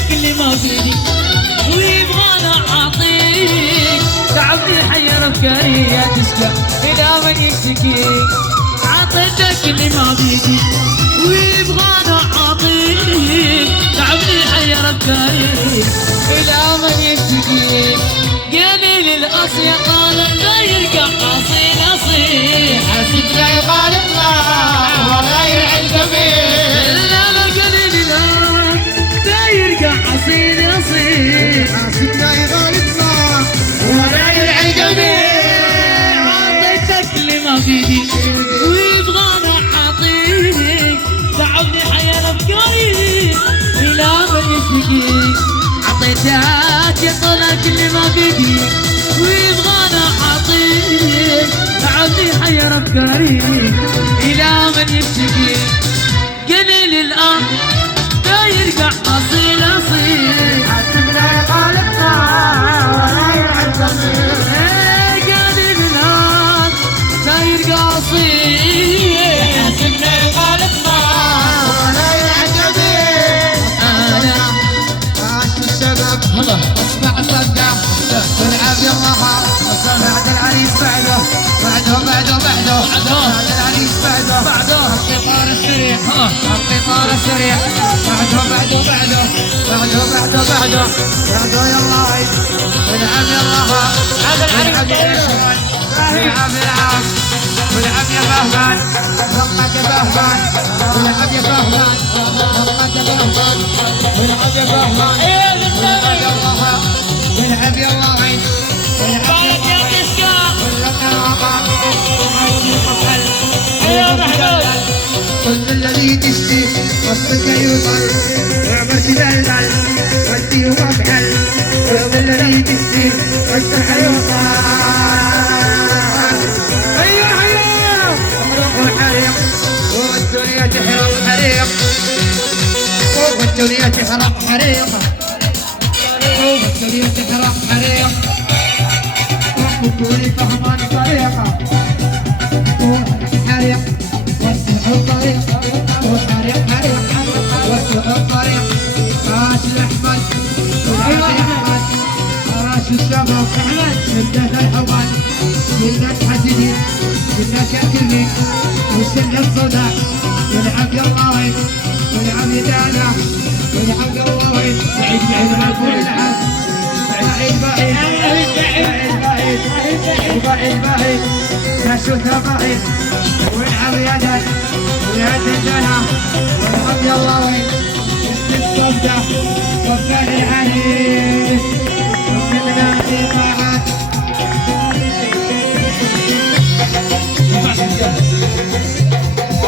عطيتك اللي ما بيدي ويبغانا اعطيك تعبني حير افكاري يا تشكى الى من يشتكي عطيتك اللي ما بيدي ويبغانا اعطيك تعبني حير افكاري الى من يشتكي قليل الاصل قال لا يرقى اصيل اصيل حسبنا يقال الله ولا يرعى لا لا قليل لا يرقى اصيل اصيل حسبنا يقال الله ولا يرعى الجميل عطيتك اللي ما بيدي ويبغانا اعطيك تعبني حياة افكاري الى من يشتكي عطيتك يا طلعت اللي ما بيدي ويبغانا اعطيك تعبني حياة افكاري الى من يشتكي قليل الان لا يرجع اصيل اصيل حسبنا يقال الله ولا يرعى الجميل قليل الان لا يرجع اصيل حسبنا يقال الله ولا يرعى الجميل انا عاش الشباب اسمع صدق والعب يمها بعد العريس بعده بعد العريس بعده القطار السريع القطار السريع بعده يلا والعب يلا والعب يا شمال والعب يا بهمان رقد يا بهمان والعب يا بهمان رقد يا بهمان والعب يا بهمان والعب يلا عين بالك يا مسكا يا محمود كل الذي تشتي وصفك يوصل وعمل تدلل ودي وافعل كل الذي تشتي وصفك يوصل هيا احرق الحريق والدنيا تحرق حريق والدنيا تحرق حريق والدنيا تحرق حريق وكوني فهمان طريقه حريق وسع الطريق حريق وسع الطريق راس الاحمد احمد راس الشباب شدة الحوال سنة حسدين سنة شاكرين وسنة الصدى والعب يلا وين والعب يدانا والعب يلا وين بعيد بعيد نشوفها بعيد والعب يدك واليد الدنا والعب يلا وين الصدى وفاء العريس ومن الطاعات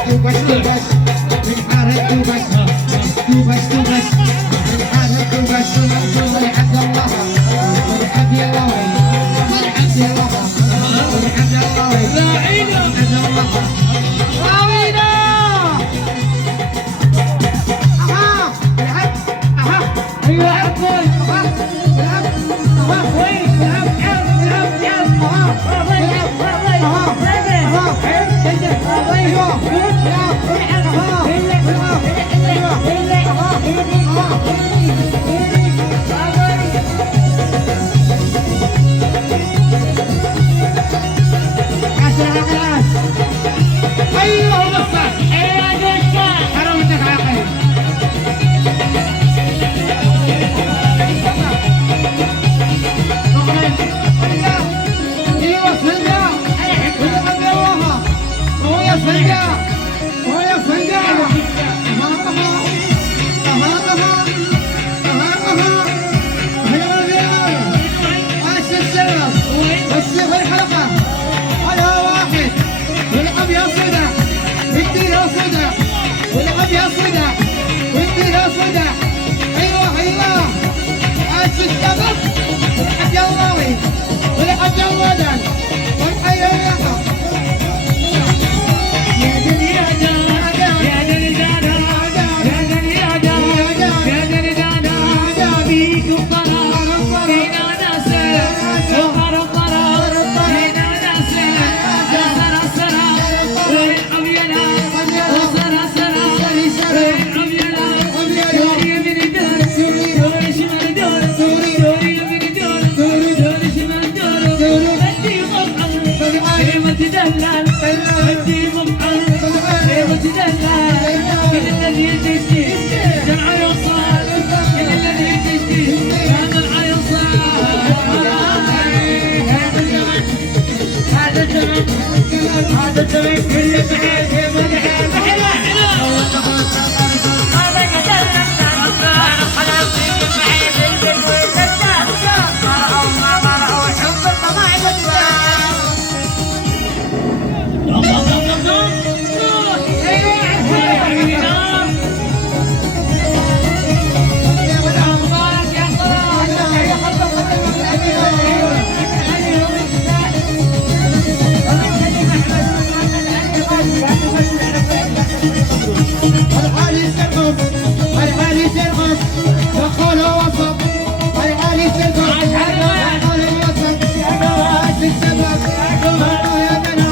دوبش من حارة دوبش من حارة دوبش والعب يلا والعب يلا وين والعب يلا والعب يلا وين العالي سرقم العالي سرقم دخله وسط العالي سرقم دخله وسط في السبب يا بنا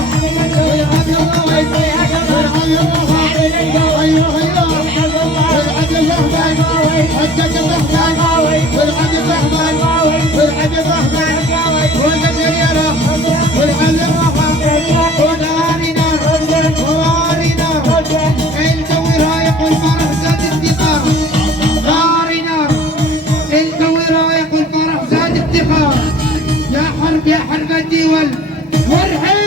والعب الله والعب الله ايوه والعب الرحمن حجة الرحمن والعب الرحمن والعب الرحمن وجد اليرى والعب الرحمن ونارنا ووارنا الجو رايق والفرح زاد افتخار نارنا الجو رايق والفرح زاد افتخار يا حرب الدول والحين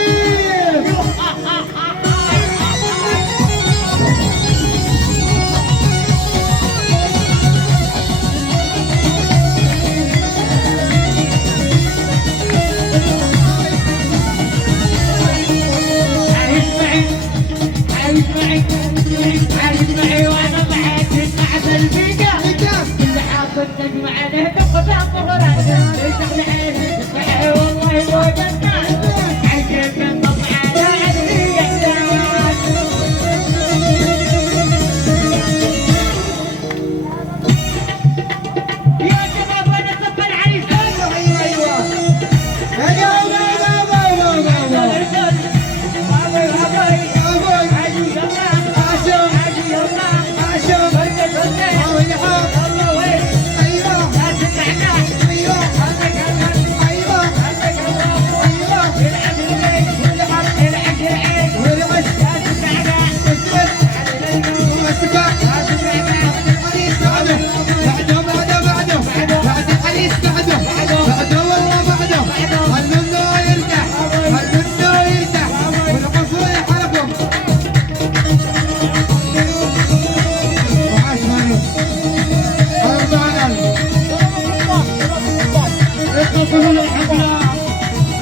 عايش معي وانا معاك مع البيقة اللي حاطط نجمة عليه تقطع ظهرك تفتح العين تفتح والله وجدنا عجب النص على الريح يا شباب وانا صف العريس ايوه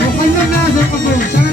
وخلوا الناس يقفوا